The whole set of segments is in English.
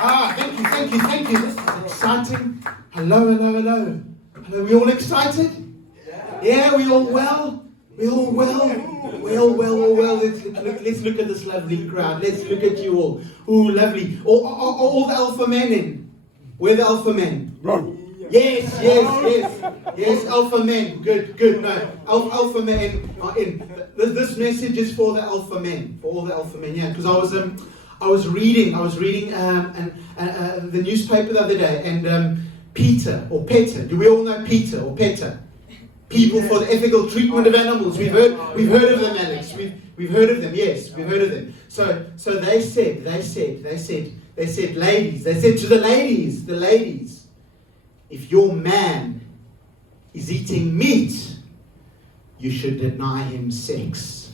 Thank you. This is exciting. Hello. Hello, we all excited? Yeah, we all well? We all well? Let's look at this lovely crowd. Let's look at you all. Ooh, lovely. All the alpha men in. Where are the alpha men? Yes, alpha men. Good. No, alpha men are in. This message is for the alpha men. For all the alpha men, yeah. Because I was reading the newspaper the other day, and Peter or Petter. Do we all know Peter or Petter? People for the ethical treatment of animals. We've heard of them, Alex. We've heard of them. Yes, we've heard of them. So they said, ladies. They said to the ladies, if your man is eating meat, you should deny him sex.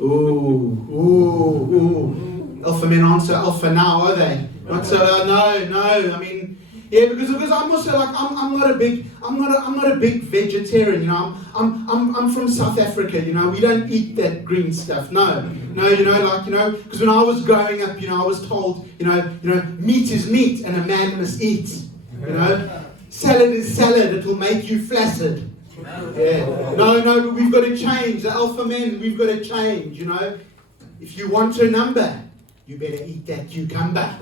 Ooh. Alpha men aren't so alpha now, are they? Not so. No. I mean, yeah, because I'm also like I'm not a big vegetarian. You know, I'm from South Africa. You know, we don't eat that green stuff. No. You know, because when I was growing up, you know, I was told, you know, meat is meat and a man must eat. You know, salad is salad. It will make you flaccid. Yeah. No, but we've got to change. The alpha men, we've got to change. You know, if you want a number, you better eat that cucumber.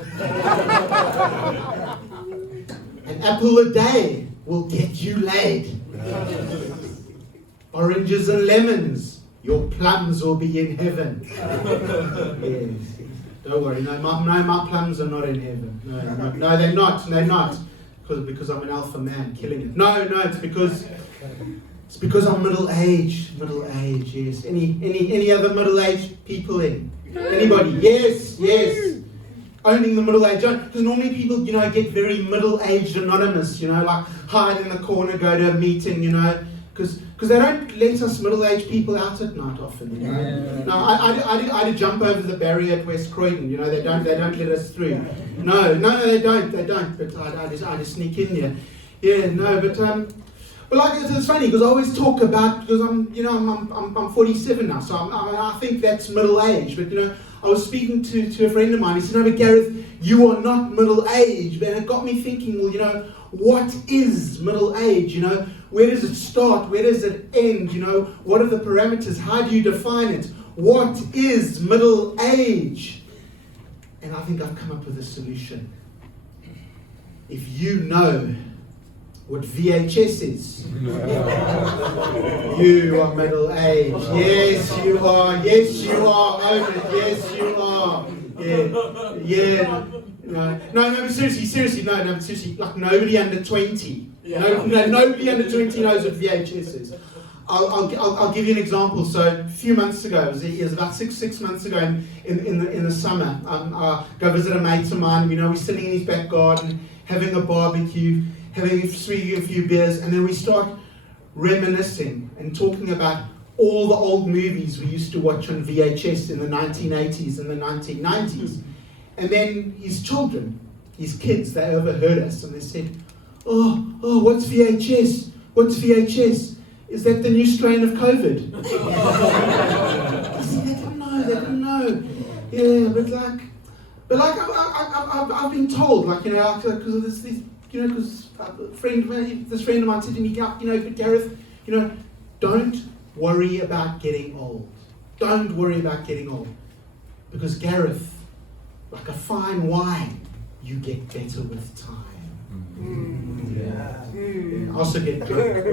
An apple a day will get you laid. Oranges and lemons, your plums will be in heaven. Yes. Don't worry, no, my plums are not in heaven. No, they're not. Because I'm an alpha man killing it. No, it's because I'm middle-aged, yes. Any other middle-aged people in? Anybody? Yes. Owning the middle age. Because normally people, you know, get very middle-aged anonymous, you know, like hide in the corner, go to a meeting, you know, because they don't let us middle-aged people out at night often, you know. Yeah. No, I did jump over the barrier at West Croydon, you know, they don't let us through. No, they don't, but I just sneak in there. Yeah, no, but like it's funny because I always talk about, because I'm 47 now, so I think that's middle age. But you know, I was speaking to a friend of mine. He said, "No, but Gareth, you are not middle aged." And it got me thinking. Well, you know, what is middle age? You know, where does it start? Where does it end? You know, what are the parameters? How do you define it? What is middle age? And I think I've come up with a solution. If you know what VHS is, you are middle aged. Yes, you are. Own it. Yes, you are. Yeah. No, but seriously, no, seriously. Like nobody under 20. Nobody under 20 knows what VHS is. I'll give you an example. So a few months ago, it was about six months ago in the summer. I go visit a mate of mine. You know, we're sitting in his back garden having a barbecue, having a few beers, and then we start reminiscing and talking about all the old movies we used to watch on VHS in the 1980s and the 1990s. And then his children, his kids, they overheard us and they said, oh, what's VHS? What's VHS? Is that the new strain of COVID? They didn't know. Yeah, but I've been told, like, you know, because of this, you know, because this friend of mine said to me, you know, but Gareth, you know, don't worry about getting old. Don't worry about getting old. Because Gareth, like a fine wine, you get better with time. Yeah. Also get drunk.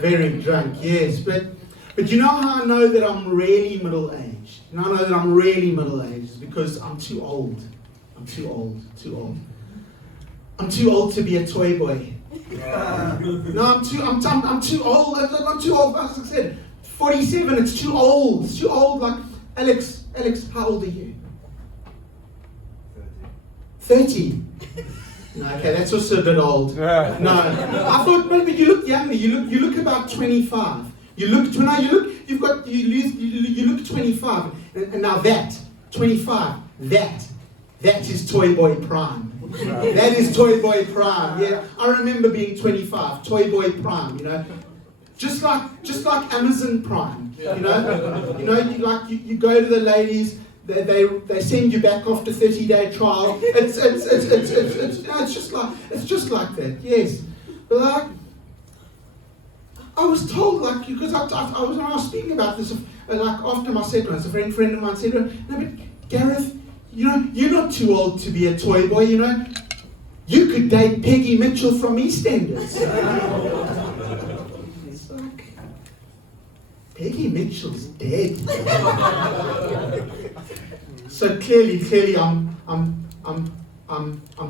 Very drunk, yes. But you know how I know that I'm really middle-aged? You know, I know that I'm really middle-aged is because I'm too old. I'm too old. I'm too old to be a toy boy. No, I'm too old. I'm too old. As I said, 47. It's too old. It's too old. Like Alex, how old are you? 30. No, okay, that's also a bit old. No, I thought maybe you look younger. You look about 25. You look 25. And now that 25. That is Toy Boy Prime. That is Toy Boy Prime. Yeah, I remember being 25, Toy Boy Prime. You know, just like Amazon Prime. You know, you go to the ladies. they send you back after 30-day trial. It's just like that. Yes, but like I was told, like, because when I was speaking about this, like after my settlements, a friend of mine said, "No, but Gareth, you're not too old to be a toy boy. You could date Peggy Mitchell from EastEnders." It's like, Peggy Mitchell's dead. So clearly, I'm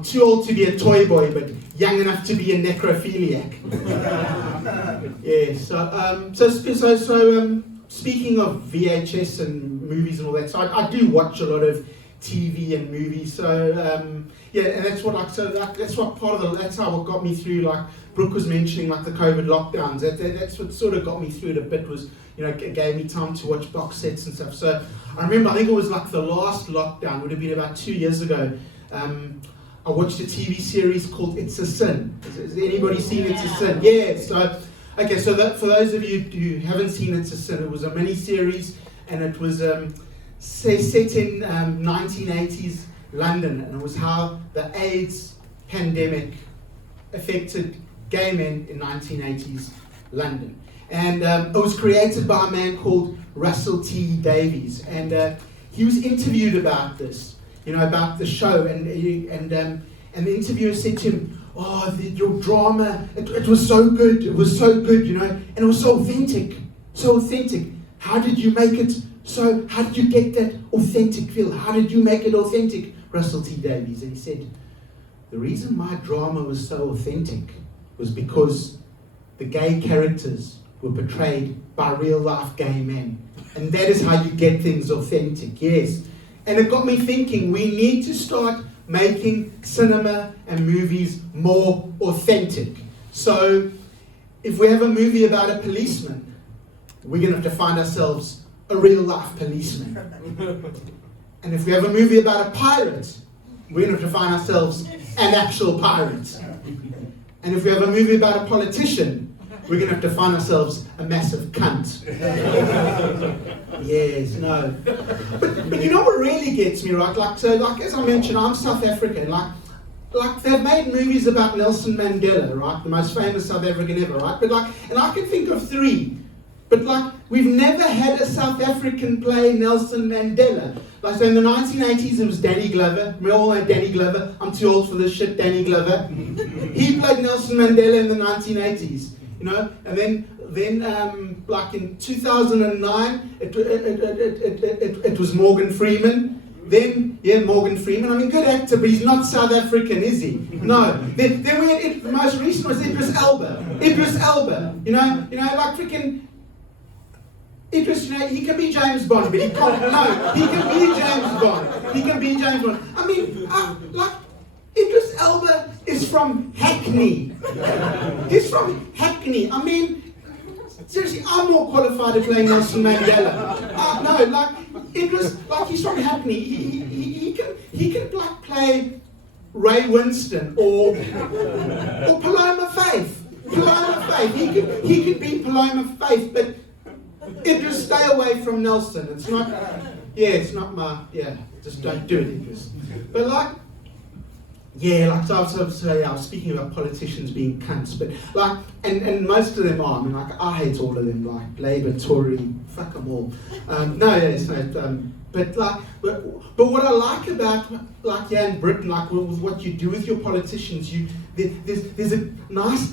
too old to be a toy boy, but young enough to be a necrophiliac. Yeah. So speaking of VHS and movies and all that, so I do watch a lot of TV and movies. So yeah, and that's what that's how it got me through. Like Brooke was mentioning, like the COVID lockdowns. That's what sort of got me through it a bit. Was it gave me time to watch box sets and stuff. So I remember, I think it was like the last lockdown would have been about 2 years ago. I watched a TV series called It's a Sin. Has anybody seen It's a Sin? Yeah. So okay, so for those of you who haven't seen It's a Sin, it was a mini-series, and it was set in 1980s London, and it was how the AIDS pandemic affected gay men in 1980s London. And it was created by a man called Russell T. Davies, and he was interviewed about this, about the show, and the interviewer said to him, "Oh, your drama, it was so good, and it was so authentic, How did you make it so, how did you get that authentic feel? How did you make it authentic?" Russell T. Davies, and he said, "The reason my drama was so authentic was because the gay characters were portrayed by real life gay men, and that is how you get things authentic." Yes. And it got me thinking, we need to start making cinema and movies more authentic. So if we have a movie about a policeman, we're going to have to find ourselves a real life policeman. And if we have a movie about a pirate, we're going to have to find ourselves an actual pirate. And if we have a movie about a politician, we're going to have to find ourselves a massive cunt. Yes, no. But you know what really gets me, right? Like as I mentioned, I'm South African. Like they've made movies about Nelson Mandela, right? The most famous South African ever, right? But and I can think of 3. But we've never had a South African play Nelson Mandela. So in the 1980s, it was Danny Glover. We all know Danny Glover. I'm too old for this shit, Danny Glover. He played Nelson Mandela in the 1980s. And then in 2009, it was Morgan Freeman. Then, Morgan Freeman. I mean, good actor, but he's not South African, is he? No. Then we had the most recent was Idris Elba. Like freaking Idris. He can be James Bond, but he can't. No, he can be James Bond. I mean, Idris Elba is from Hackney. He's from Hackney. I mean, seriously, I'm more qualified to play Nelson Mandela. Idris, he's from Hackney. He can play Ray Winston or Paloma Faith. He could be Paloma Faith, but Idris, stay away from Nelson. It's not. It's not my. Just don't do it, Idris. But so I was speaking about politicians being cunts, but and most of them are. I mean, I hate all of them, Labour, Tory, fuck them all. But what I like about here in Britain, with what you do with your politicians, there's a nice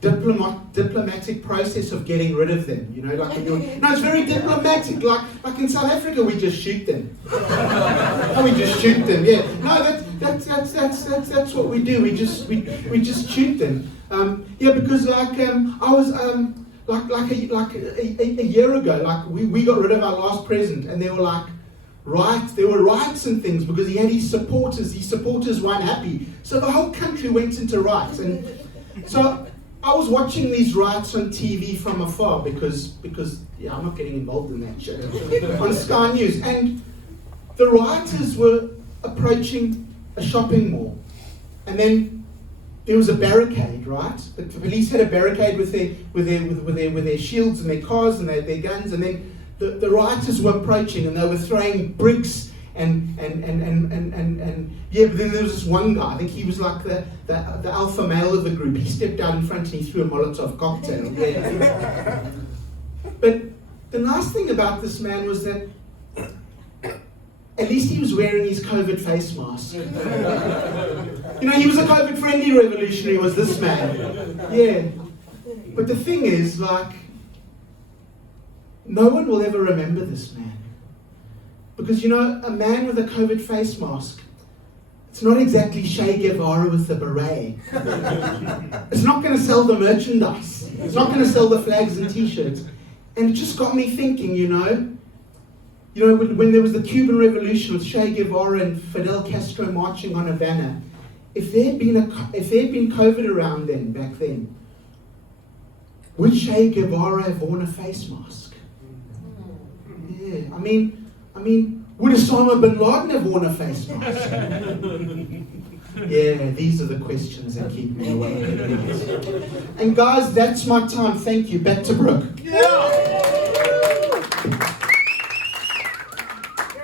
diplomatic process of getting rid of them. It's very diplomatic. Like in South Africa, we just shoot them. We just shoot them. Yeah. No, that's what we do. We just shoot them. Because I was a year ago, we got rid of our last president, and there were riots and things because he had his supporters. His supporters weren't happy, so the whole country went into riots. And so I was watching these riots on TV from afar because I'm not getting involved in that shit on Sky News, and the rioters were approaching a shopping mall, and then there was a barricade, right? The police had a barricade with their shields and their cars and their guns, and then the rioters were approaching and they were throwing bricks and yeah, but then there was this one guy, I think he was like the alpha male of the group. He stepped out in front and he threw a Molotov cocktail. Yeah. But the nice thing about this man was that at least he was wearing his COVID face mask. You know, he was a COVID-friendly revolutionary, was this man. Yeah. But the thing is, like, no one will ever remember this man. Because, you know, a man with a COVID face mask, it's not exactly Che Guevara with the beret. It's not going to sell the merchandise. It's not going to sell the flags and t-shirts. And it just got me thinking, you know, when there was the Cuban Revolution with Che Guevara and Fidel Castro marching on Havana, if there had been COVID around then, back then, would Che Guevara have worn a face mask? Yeah, I mean, would Osama bin Laden have worn a face mask? Yeah, these are the questions that keep me awake at night. And guys, that's my time. Thank you. Back to Brooke. Yeah.